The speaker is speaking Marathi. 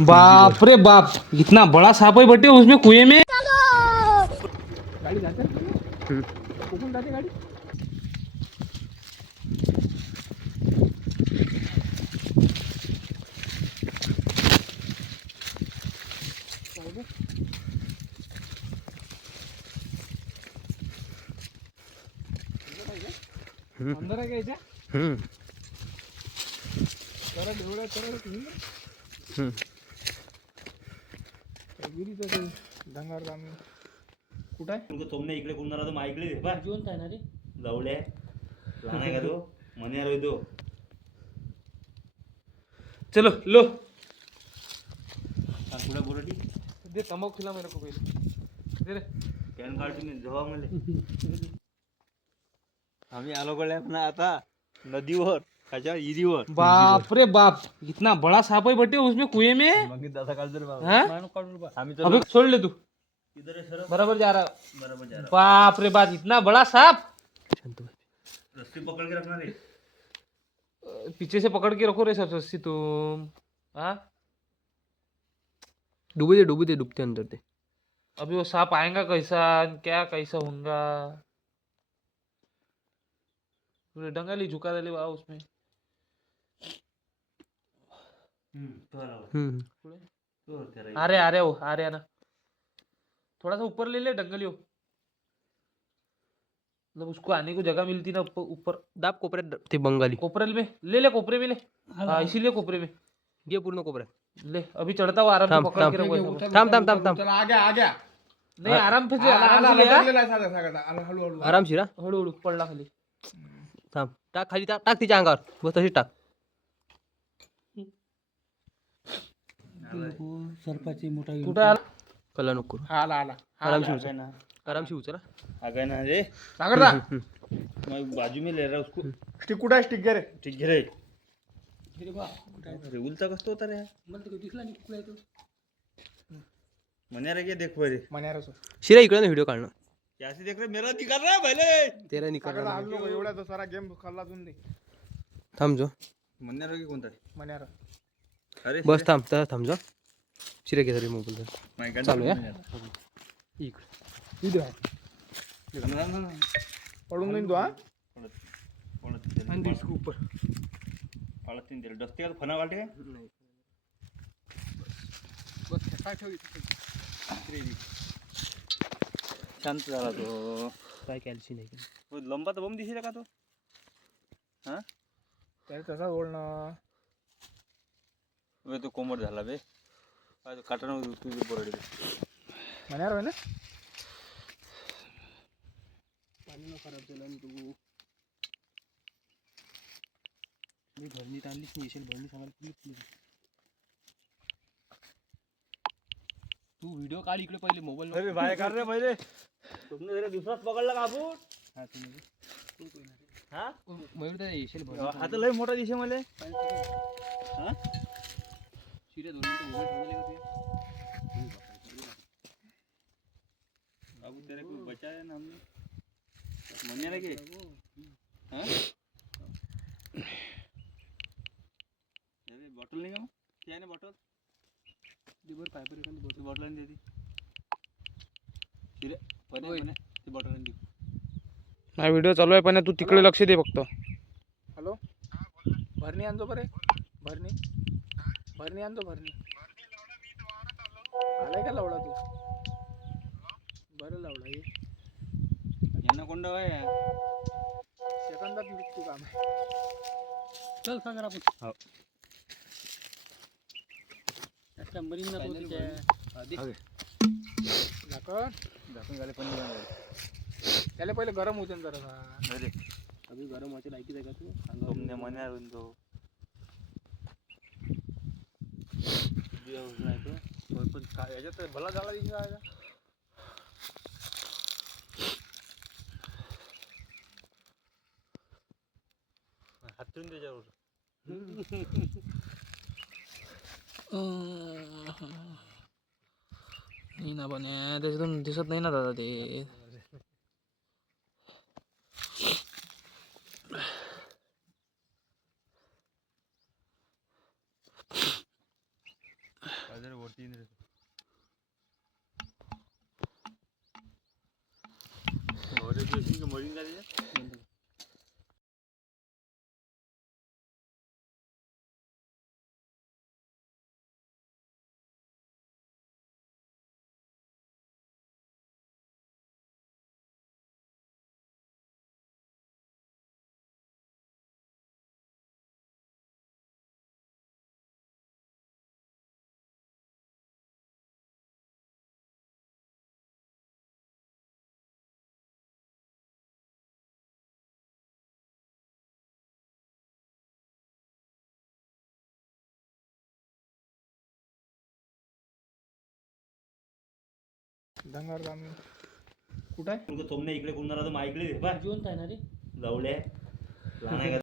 बाप रे बाप, इतना बड़ा सांप है बटे उसमें कुएं में। गाड़ी जाते कुठून जाते गाड़ी? अंदर आहे का याच्या? जरा एवढं डंगर आम्ही कुठं आहे? तुमने इकडे कोण राहतो मा इकडे बा जिवंत आहे ना रे? जावले लहान आहे का तो मनियार होय तो. चलो लो पुढे बोरटी दे, तंबाखू खिला मेरे को पहिले दे रे. कॅन कार्ड तुम्ही जेव्हा मले आम्ही आलो कडे ना आता नदीवर खाच्या इरीवर. बाप रे बाप, इतना बड़ा सांप है बटे उसमें कुएं में. मग दादा काढ जर हाँ? आम्ही अबे छोड़ ले तू, इधर है सर बराबर जा रहा. बराबर जा रहा. बाप रे बाप, इतना बड़ा सांप. रस्सी पकड़ के रखना रे. पीछे से पकड़ के रखो रे सब रस्सी तुम. हाँ, डूबे दे डूबते अंदर ते. अभी वो सांप आएगा कैसा, क्या कैसा होगा. पूरे डंगाली झुका रहे बा उसमें. आ रहे हो, आ रहे ना. थोड़ा सा ऊपर ले ले डंगली हो, मतलब उसको आने को जगह मिलती ना ऊपर. दाब कोपऱ्यात ते बंगाली कोपरेल में ले कोपरे में ले. हाँ इसीलिए कोपरे में घे पूर्ण कोपऱ्यात. ले. अभी चढ़ता हुआ आराम से थांब, पकड़ के थांब. रखो. थांब चला आ गया नहीं आराम से आराम से ले आ. हळूहळू आरामशीर. हळूहळू पडला खाली. थांब, टाक खाली, टाक तिच्या अंगावर बस तशीच टाक. कुठं आला? कला नको करू. आला आला आरामशीर उचल, आरामशीर उचल. आ गए ना रे. सागर दा मैं बाजू में ले रहा उसको. स्टिक कुठं आहे स्टिक घे रे. ठीक है रे. अरे उलटा कसं होता रे. मनियार है क्या देख रे. मन्यार असो शिरा इकडे ना व्हिडिओ काढणं. कैसे देख रहे मेरा दिखा रहा है पहले. तेरा सागर निकाल. दा हल्लो एवढा तो सारा गेम खाल्ला तुम्ही. थांब जो. मनियार है कोणता मन्यार अरे बस थांब, तर थांब जो. शिरा घे तरी मोबाईल माय चालू आहे. इकडे व्हिडिओ आहे. पडून नाही तो हा. ऊपर डस्ते का फना वाटे काय बस काय ठेव. शांत झाला तो. काय कॅल्सी नाही. तो लंबा तर बम दिसेल का तो. हा त्याला तसा ओढणं वे तो कोमट झाला बे. काटा तुझे बोरडे मन्यार होय ना. पाणी खराब झालं आणि तू मी भरणी आणलीच नाही. येशील भरणी सांगायला प्लीज. तू व्हिडिओ काढ इकडे पहिले मोबाईल. अरे बाय कर रे पहिले. तुमने जरा दिवसात पकडला का आपण. हा तुम्ही हा मयूर तर येशील भरणी. आता लय मोठा दिसे मले. हा शिरा 2 मिनिटं मोबाईल ठेवले का बाबू तेरे को बचाया ना हमने. मनियार है के हाँ अरे बॉटल नहीं का क्या है ना बॉटल दिवर पायपर एखादी बॉटल नहीं देती. शिरे पने ती बॉटल नहीं दी. हा व्हिडिओ चालू आहे पण तू तिकडे लक्ष दे फक्त. हॅलो भरणी आणतो बरे. भरणी आणतो भरणी. आलाय का लावला तू. बरं लावला ये. यांना कोंडा आहे. सेकंदात निघतो काम आहे. चल सागर आपण. हो झाकण झाले पण त्याला पहिले गरम होते ना जरा. अरे अभी गरम व्हायची लायकी आहे का तू. तुमने मनियार तो पण काय याच्यात भला झाला दिसला. हातून त्याच्यावर नाही ना पण त्याच्यातून दिसत नाही ना दादा ते. जरा वरती येईन रे. वरती येशील की मरीन का त्याच्यात? धंगावर काम कुठं आहे? तुमने इकडे कोण राहतो मा इकडे बा जिवंत आहे ना रे जाऊले लहान आहे का